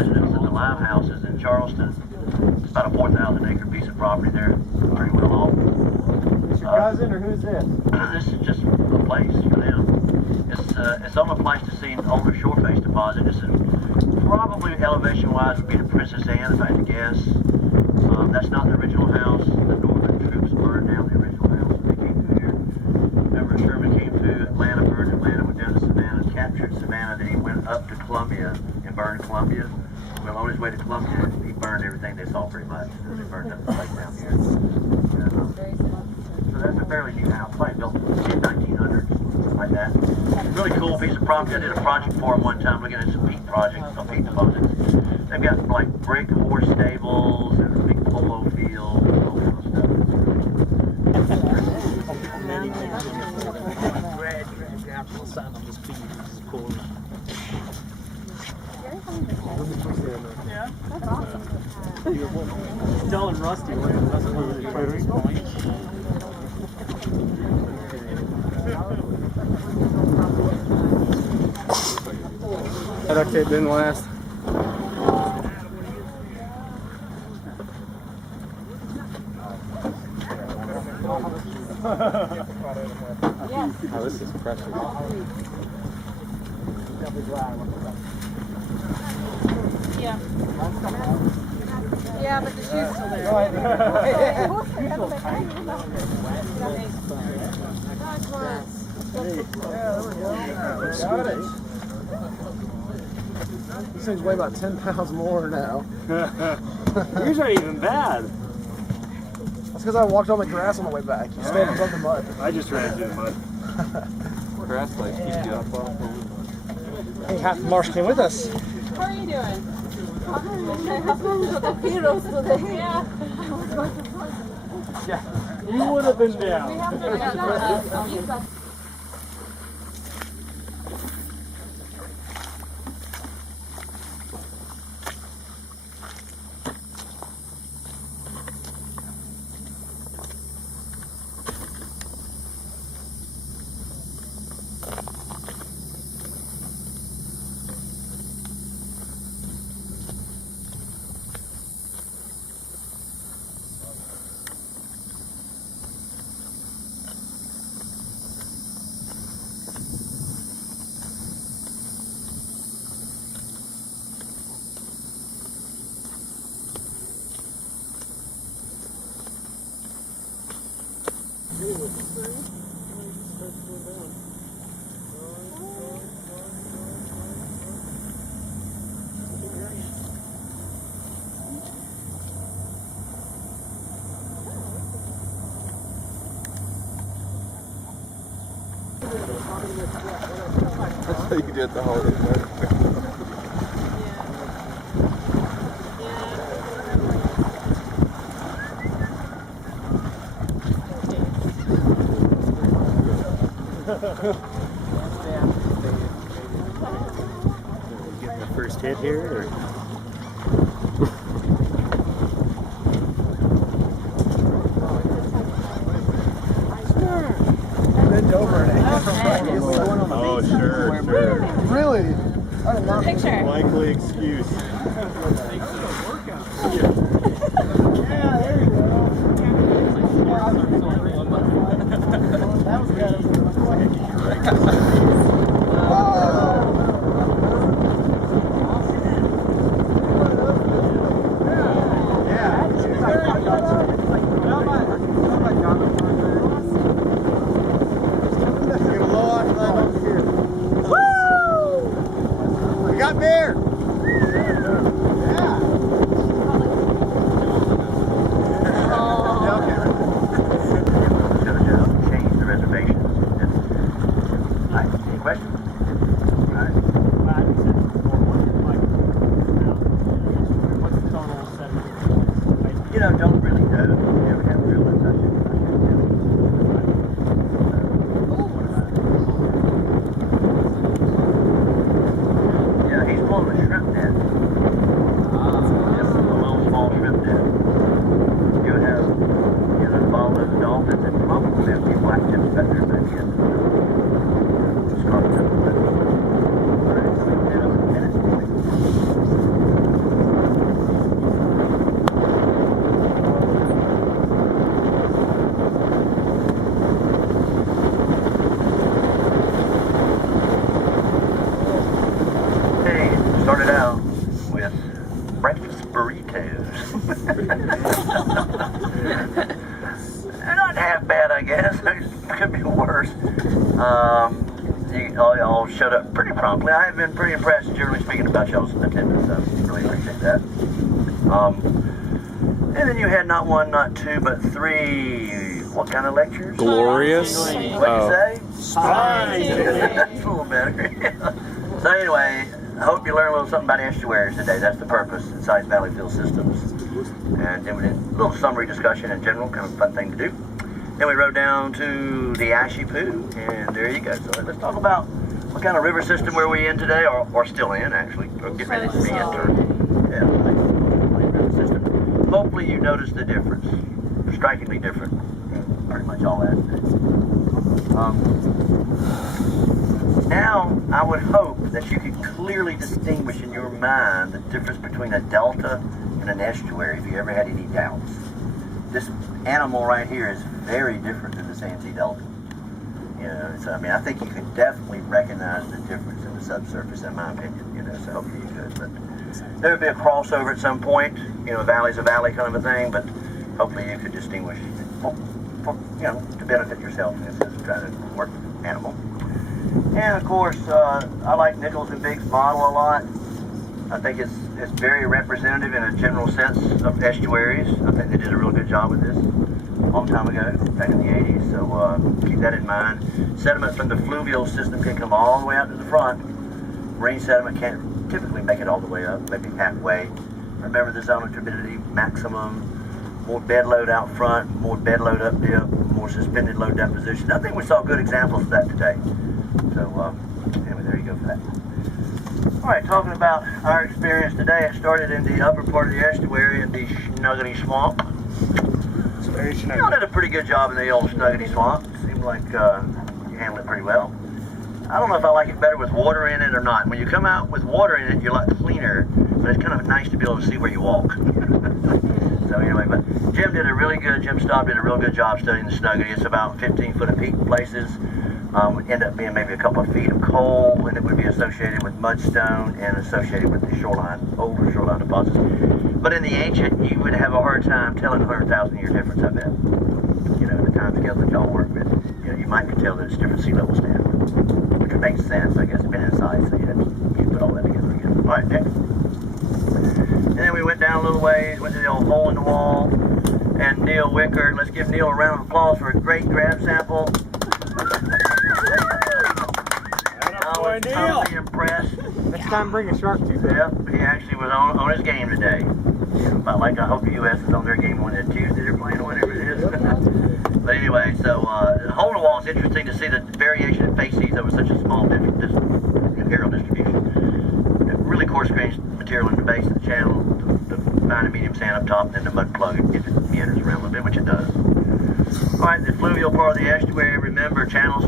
residents of the Limehouses in Charleston. It's about a 4,000 acre piece of property there, pretty well off. Is your cousin or who's this? This is just a place for them. It's on the Pleistocene older shore face deposit. This is probably elevation-wise would be the Princess Anne, if I had to guess. That's not the original house. The Northern troops burned down the original house when they came through here. Remember, Sherman came through Atlanta, burned Atlanta, went down to Savannah, captured Savannah, then he went up to Columbia and burned Columbia. Well, on his way to Columbia, he burned everything they saw pretty much. They burned up the place down here. So that's a fairly new house, probably built in the 1900s, something like that. Really cool piece of property. I did a project for them one time looking at some peat projects, some peat deposits. They've got like brick horse stables and a big polo field and all kind of stuff. Yeah, that's awesome. Telling Rusty where he's going. That duct tape didn't last. Oh, this is pressure. Yeah. Yeah, but the shoe's still there. Got it. These things weigh about 10 pounds more now. Yours aren't even bad. That's because I walked on the grass on the way back. You stayed above the mud. I just ran through the mud. Grass like keeps you up. Hey, half the marsh came with us. How are you doing? My husband was the heroes today. Yeah. You would have been down. We have to shut up. That's how you do it the holiday party. Getting the first hit here, or? Bend over and Oh, sure. Really? I did not. Picture. Likely excuse. Yeah, there you go. That was good. Got bear! Yeah. breakfast burritos. They're not half bad, I guess. It could be worse. You all showed up pretty promptly. I have been pretty impressed, generally speaking, about y'all's attendance. I really appreciate that. And then you had not one, not two, but three. What kind of lectures? Glorious. What'd you say? That's a little better. So anyway, I hope you learned a little something about estuaries today. That's the purpose inside Valley Field Systems. And then we did a little summary discussion in general, kind of a fun thing to do. Then we rode down to the Ashy Poo, and there you go. So let's talk about what kind of river system were we in today, or still in, actually, or getting ready to re-enter. Yeah, like river system. Hopefully you noticed the difference. They're strikingly different in pretty much all aspects. Now, I would hope that you could clearly distinguish in your mind the difference between a delta and an estuary, if you ever had any doubts. This animal right here is very different than the Santee Delta. You know, so I mean, I think you could definitely recognize the difference in the subsurface, in my opinion. You know, so hopefully you could. But there would be a crossover at some point. You know, valley's a valley kind of a thing. But hopefully you could distinguish, for, you know, to benefit yourself in this sense of trying to work with animal. And of course, I like Nichols and Biggs' model a lot. I think it's very representative in a general sense of estuaries. I think they did a real good job with this a long time ago, back in the 80s. So keep that in mind. Sediment from the fluvial system can come all the way out to the front. Marine sediment can't typically make it all the way up, maybe halfway. Remember the zone of turbidity maximum, more bed load out front, more bed load up dip, more suspended load deposition. I think we saw good examples of that today. So anyway, there you go for that. All right, talking about our experience today, it started in the upper part of the estuary in the Snuggety Swamp. It's very Y'all did a pretty good job in the old Snuggety Swamp. It seemed like you handled it pretty well. I don't know if I like it better with water in it or not. When you come out with water in it, you're a lot cleaner, but it's kind of nice to be able to see where you walk. So anyway, but Jim Staub did a real good job studying the Snuggety. It's about 15 foot of peat in places. Would end up being maybe a couple of feet of coal, and it would be associated with mudstone and associated with the older shoreline deposits. But in the ancient, you would have a hard time telling 100,000 year difference, I bet. You know, the time scale that y'all work with, you know, you might could tell that it's different sea level stand, which would make sense, I guess, depending on size. So you put all that together again. All right, next. And then we went down a little ways, went to the old hole in the wall, and Neil Wicker. Let's give Neil a round of applause for a great grab sample. I was totally impressed. Next time, bring a shark tooth. Yep, he actually was on his game today. About like I hope the U.S. is on their game on Tuesday they're playing, whatever it is. But anyway, so the hole in the wall is interesting to see the variation in facies over such a small aerial distribution. Really coarse-grained material in the base of the channel, the fine and medium sand up top, and then the mud plug if it meanders around a little bit, which it does. All right, the fluvial part of the estuary, remember channels.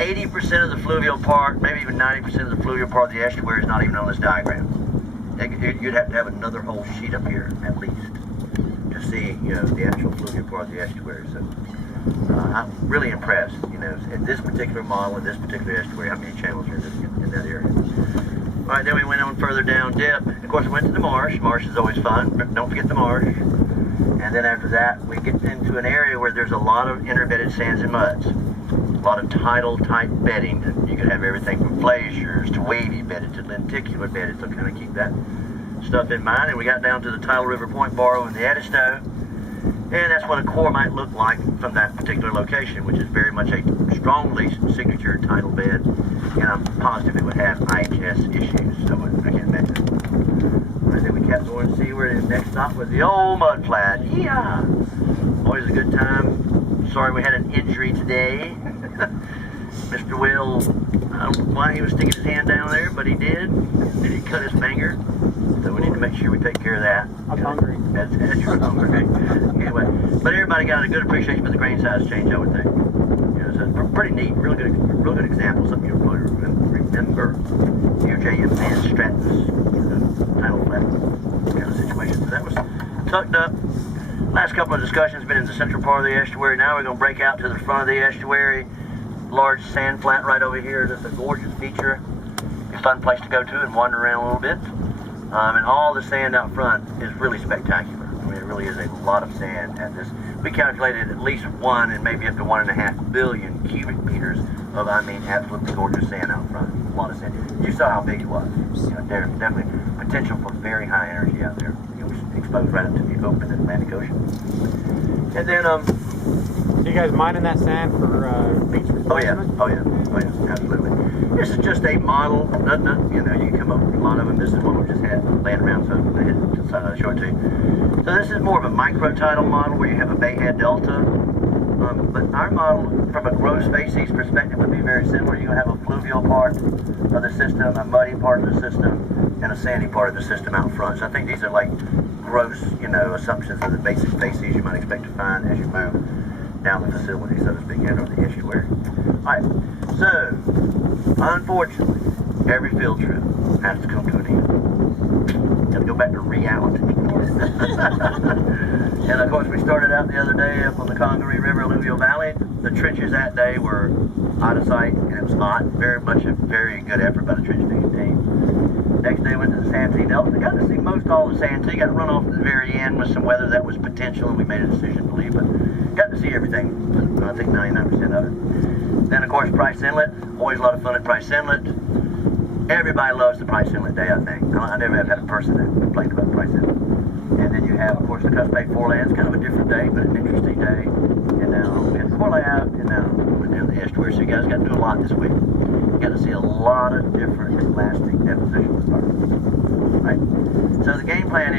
80% of the fluvial part, maybe even 90% of the fluvial part of the estuary is not even on this diagram. You'd have to have another whole sheet up here, at least, to see, you know, the actual fluvial part of the estuary. So I'm really impressed, you know, in this particular model, in this particular estuary, how many channels are in that area. All right, then we went on further down dip. Of course, we went to the marsh. Marsh is always fun, but don't forget the marsh. And then after that, we get into an area where there's a lot of interbedded sands and muds. A lot of tidal type bedding. You could have everything from glaciers to wavy bedded to lenticular bedded, so kind of keep that stuff in mind. And we got down to the Tidal River Point Barrow and the Edisto. And that's what a core might look like from that particular location, which is very much a strongly signature tidal bed. And I'm positive it would have IHS issues, so I can't imagine. And then we kept going to see where the next stop was the old mud flat. Yeah! Always a good time. Sorry we had an injury today. Mr. Will, I don't know why he was sticking his hand down there, but he did. Did he cut his finger? So we need to make sure we take care of that. I'm hungry. As you're hungry. Anyway, but everybody got a good appreciation for the grain size change, I would think. You know, so it's pretty neat. Real good example. Something you'll probably remember. Here, J.M. Van Stratton's tidal flat kind of situation. So that was tucked up. Last couple of discussions been in the central part of the estuary. Now we're going to break out to the front of the estuary. Large sand flat right over here. That's a gorgeous feature. fun place to go to and wander around a little bit. And all the sand out front is really spectacular. I mean, it really is a lot of sand at this. We calculated at least 1 and maybe up to 1.5 billion cubic meters of, I mean, absolutely gorgeous sand out front. A lot of sand. You saw how big it was. You know, there's definitely potential for very high energy out there. You know, exposed right up to the open Atlantic Ocean. And then, You guys mining that sand for beach replacement? Oh yeah, absolutely. This is just a model. You know, you can come up with a lot of them. This is one we just had laying around, so I had to show it to you. So this is more of a micro-tidal model where you have a bayhead delta. But our model, from a gross facies perspective, would be very similar. You have a fluvial part of the system, a muddy part of the system, and a sandy part of the system out front. So I think these are like gross, you know, assumptions of the basic facies you might expect to find as you move down the facility, so to speak, and or the estuary. Alright, so, unfortunately, every field trip has to come to an end. Got to go back to reality. And of course, we started out the other day up on the Congaree River Alluvial Valley. The trenches that day were out of sight, and it was hot. Very much a very good effort by the trench digging team. Next day went to the Santee Delta. Got to see most all the Santee. Got to run off at the very end with some weather that was potential, and we made a decision to leave. But got to see everything. I think 99% of it. Then of course Price Inlet. Always a lot of fun at Price Inlet. Everybody loves the Price Inlet Day, I think. I never have had a person that complained about Price Inlet. And then you have, of course, the Cuspate Forelands. Kind of a different day, but an interesting day. And now we had the core layout, and now we're down the estuary. So you guys got to do a lot this week. You got to see a lot of different lasting deposition. Right. So the game plan is